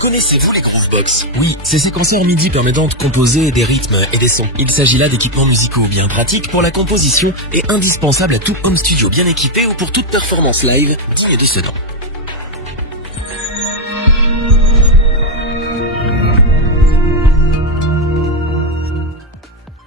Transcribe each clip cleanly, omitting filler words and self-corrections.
Connaissez-vous les Groovebox? Oui, ces séquenceurs MIDI permettant de composer des rythmes et des sons. Il s'agit là d'équipements musicaux bien pratiques pour la composition et indispensables à tout home studio bien équipé ou pour toute performance live digne de ce nom.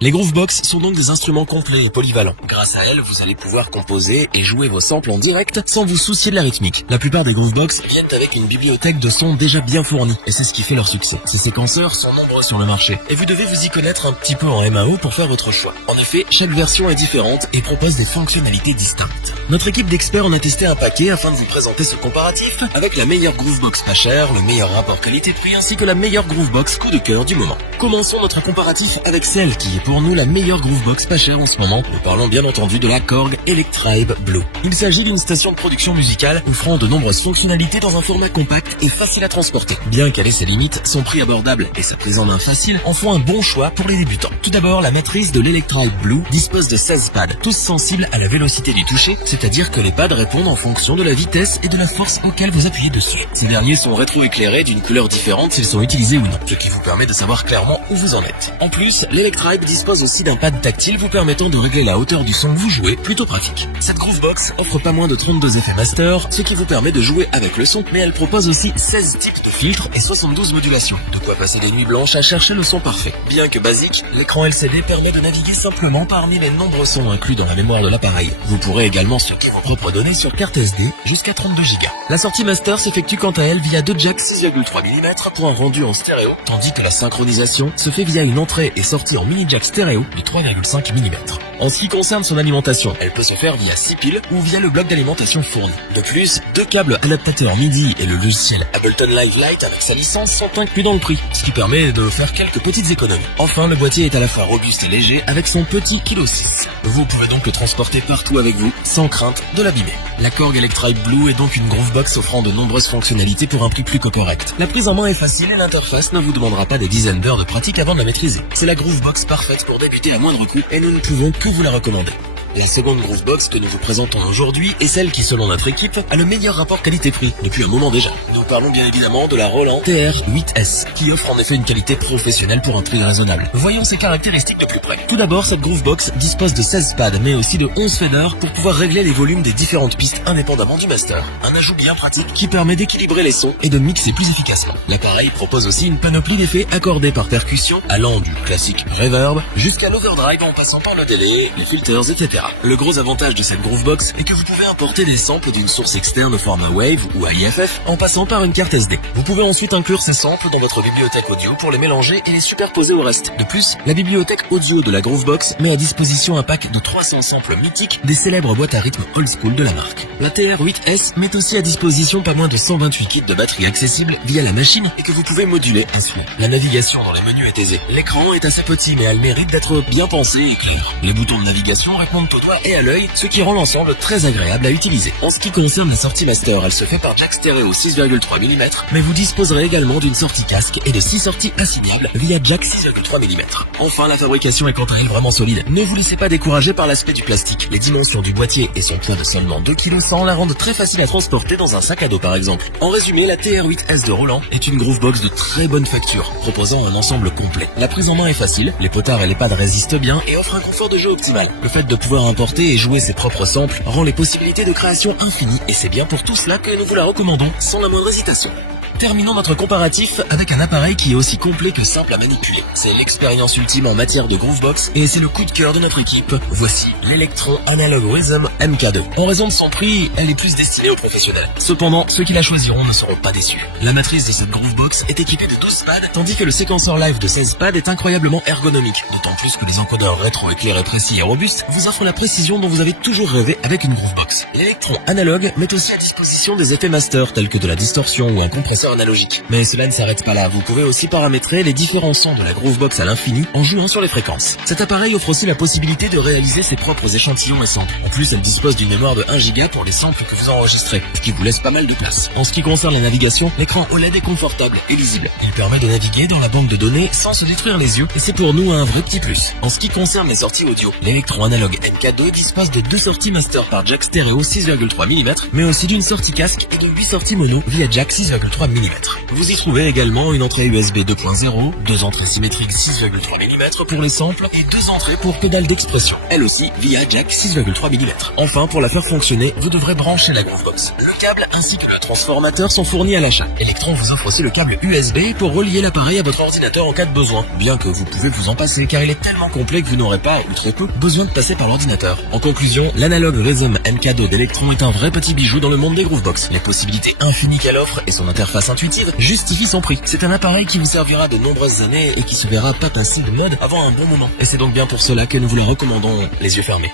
Les Groovebox sont donc des instruments complets et polyvalents. Grâce à elles, vous allez pouvoir composer et jouer vos samples en direct sans vous soucier de la rythmique. La plupart des Groovebox viennent avec une bibliothèque de sons déjà bien fournie, et c'est ce qui fait leur succès. Ces séquenceurs sont nombreux sur le marché, et vous devez vous y connaître un petit peu en MAO pour faire votre choix. En effet, chaque version est différente et propose des fonctionnalités distinctes. Notre équipe d'experts en a testé un paquet afin de vous présenter ce comparatif avec la meilleure Groovebox pas chère, le meilleur rapport qualité-prix ainsi que la meilleure Groovebox coup de cœur du moment. Commençons notre comparatif avec celle qui est pour nous la meilleure Groovebox pas chère en ce moment. Nous parlons bien entendu de la Korg Electribe Blue. Il s'agit d'une station de production musicale offrant de nombreuses fonctionnalités dans un format compact et facile à transporter. Bien qu'elle ait ses limites, son prix abordable et sa prise en main facile en font un bon choix pour les débutants. Tout d'abord, la maîtrise de l'Electribe Blue dispose de 16 pads, tous sensibles à la vélocité du toucher, c'est-à-dire que les pads répondent en fonction de la vitesse et de la force auquel vous appuyez dessus. Ces derniers sont rétro-éclairés d'une couleur différente s'ils sont utilisés ou non, ce qui vous permet de savoir clairement où vous en êtes. En plus, l'Electribe dispose aussi d'un pad tactile vous permettant de régler la hauteur du son que vous jouez, plutôt pratique. Cette Groovebox offre pas moins de 32 effets master, ce qui vous permet de jouer avec le son, mais elle propose aussi 16 types de filtres et 72 modulations. De quoi passer des nuits blanches à chercher le son parfait. Bien que basique, l'écran LCD permet de naviguer simplement parmi les nombreux sons inclus dans la mémoire de l'appareil. Vous pourrez également stocker vos propres données sur carte SD jusqu'à 32 Go. La sortie master s'effectue quant à elle via deux jacks 6,3 mm pour un rendu en stéréo, tandis que la synchronisation se fait via une entrée et sortie en mini jack stéréo de 3,5 mm. En ce qui concerne son alimentation, elle peut se faire via 6 piles ou via le bloc d'alimentation fourni. De plus, deux câbles adaptateurs MIDI et le logiciel Ableton Live Lite avec sa licence sont inclus dans le prix, ce qui permet de faire quelques petites économies. Enfin, le boîtier est à la fois robuste et léger avec son petit kilo 6. Vous pouvez donc le transporter partout avec vous, sans crainte de l'abîmer. La Korg Electribe Blue est donc une Groovebox offrant de nombreuses fonctionnalités pour un prix plus que correct. La prise en main est facile et l'interface ne vous demandera pas des dizaines d'heures de pratique avant de la maîtriser. C'est la Groovebox parfaite pour débuter à moindre coût et nous ne pouvons que vous la recommander. La seconde Groovebox que nous vous présentons aujourd'hui est celle qui, selon notre équipe, a le meilleur rapport qualité-prix, depuis un moment déjà. Nous parlons bien évidemment de la Roland TR-8S, qui offre en effet une qualité professionnelle pour un prix raisonnable. Voyons ses caractéristiques de plus près. Tout d'abord, cette Groovebox dispose de 16 pads, mais aussi de 11 faders pour pouvoir régler les volumes des différentes pistes indépendamment du master. Un ajout bien pratique qui permet d'équilibrer les sons et de mixer plus efficacement. L'appareil propose aussi une panoplie d'effets accordés par percussion, allant du classique reverb jusqu'à l'overdrive en passant par le délai, les filters, etc. Le gros avantage de cette Groovebox est que vous pouvez importer des samples d'une source externe au format Wave ou AIFF en passant par une carte SD. Vous pouvez ensuite inclure ces samples dans votre bibliothèque audio pour les mélanger et les superposer au reste. De plus, la bibliothèque audio de la Groovebox met à disposition un pack de 300 samples mythiques des célèbres boîtes à rythme old school de la marque. La TR-8S met aussi à disposition pas moins de 128 kits de batterie accessibles via la machine et que vous pouvez moduler ainsi. La navigation dans les menus est aisée. L'écran est assez petit mais a le mérite d'être bien pensé et clair. Les boutons de navigation répondent au doigt et à l'œil, ce qui rend l'ensemble très agréable à utiliser. En ce qui concerne la sortie master, elle se fait par jack stéréo 6,3 mm, mais vous disposerez également d'une sortie casque et de 6 sorties assignables via jack 6,3 mm. Enfin, la fabrication est quant à elle vraiment solide. Ne vous laissez pas décourager par l'aspect du plastique. Les dimensions du boîtier et son poids de seulement 2,1 kg la rendent très facile à transporter dans un sac à dos par exemple. En résumé, la TR-8S de Roland est une Groovebox de très bonne facture, proposant un ensemble complet. La prise en main est facile, les potards et les pads résistent bien et offrent un confort de jeu optimal. Le fait de pouvoir importer et jouer ses propres samples rend les possibilités de création infinies et c'est bien pour tout cela que nous vous la recommandons sans la moindre hésitation. Terminons notre comparatif avec un appareil qui est aussi complet que simple à manipuler. C'est l'expérience ultime en matière de Groovebox et c'est le coup de cœur de notre équipe. Voici l'Electron Analog Rhythm MK2. En raison de son prix, elle est plus destinée aux professionnels. Cependant, ceux qui la choisiront ne seront pas déçus. La matrice de cette Groovebox est équipée de 12 pads, tandis que le séquenceur live de 16 pads est incroyablement ergonomique. D'autant plus que les encodeurs rétro-éclairés précis et robustes vous offrent la précision dont vous avez toujours rêvé avec une Groovebox. L'Electron Analog met aussi à disposition des effets master tels que de la distorsion ou un compresseur analogique. Mais cela ne s'arrête pas là, vous pouvez aussi paramétrer les différents sons de la Groovebox à l'infini en jouant sur les fréquences. Cet appareil offre aussi la possibilité de réaliser ses propres échantillons et samples. En plus, elle dispose d'une mémoire de 1 Go pour les samples que vous enregistrez, ce qui vous laisse pas mal de place. En ce qui concerne la navigation, l'écran OLED est confortable et lisible. Il permet de naviguer dans la banque de données sans se détruire les yeux et c'est pour nous un vrai petit plus. En ce qui concerne les sorties audio, l'Electron Analog MK2 dispose de 2 sorties master par jack stéréo 6,3 mm, mais aussi d'une sortie casque et de 8 sorties mono via jack 6,3 mm. Vous y trouvez également une entrée USB 2.0, deux entrées symétriques 6,3 mm pour les samples et deux entrées pour pédale d'expression, elle aussi via jack 6,3 mm. Enfin, pour la faire fonctionner, vous devrez brancher la Groovebox. Le câble ainsi que le transformateur sont fournis à l'achat. Electron vous offre aussi le câble USB pour relier l'appareil à votre ordinateur en cas de besoin, bien que vous pouvez vous en passer car il est tellement complet que vous n'aurez pas, ou très peu, besoin de passer par l'ordinateur. En conclusion, l'analogue Rhythm MK2 d'Electron est un vrai petit bijou dans le monde des Groovebox. Les possibilités infinies qu'elle offre et son interface intuitive justifient son prix. C'est un appareil qui vous servira de nombreuses années et qui se verra pas passer de mode avant un bon moment. Et c'est donc bien pour cela que nous vous la recommandons les yeux fermés.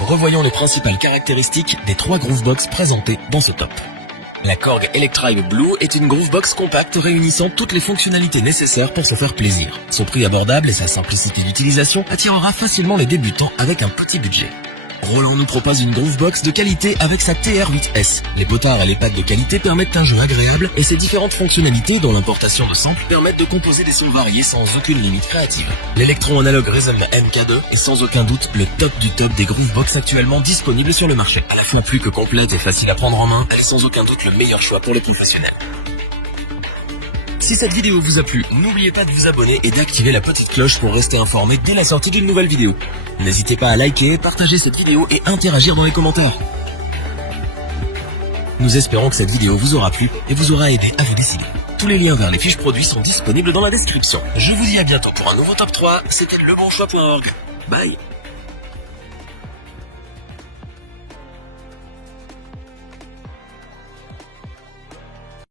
Revoyons les principales caractéristiques des 3 Groovebox présentées dans ce top. La Korg Electribe Blue est une Groovebox compacte réunissant toutes les fonctionnalités nécessaires pour se faire plaisir. Son prix abordable et sa simplicité d'utilisation attirera facilement les débutants avec un petit budget. Roland nous propose une Groovebox de qualité avec sa TR8S. Les potards et les pads de qualité permettent un jeu agréable et ses différentes fonctionnalités, dont l'importation de samples, permettent de composer des sons variés sans aucune limite créative. L'Electron analogue Rhythm MK2 est sans aucun doute le top du top des Groovebox actuellement disponibles sur le marché. À la fois plus que complète et facile à prendre en main, elle est sans aucun doute le meilleur choix pour les professionnels. Si cette vidéo vous a plu, n'oubliez pas de vous abonner et d'activer la petite cloche pour rester informé dès la sortie d'une nouvelle vidéo. N'hésitez pas à liker, partager cette vidéo et interagir dans les commentaires. Nous espérons que cette vidéo vous aura plu et vous aura aidé à vous décider. Tous les liens vers les fiches produits sont disponibles dans la description. Je vous dis à bientôt pour un nouveau top 3, c'était lebonchoix.org. Bye.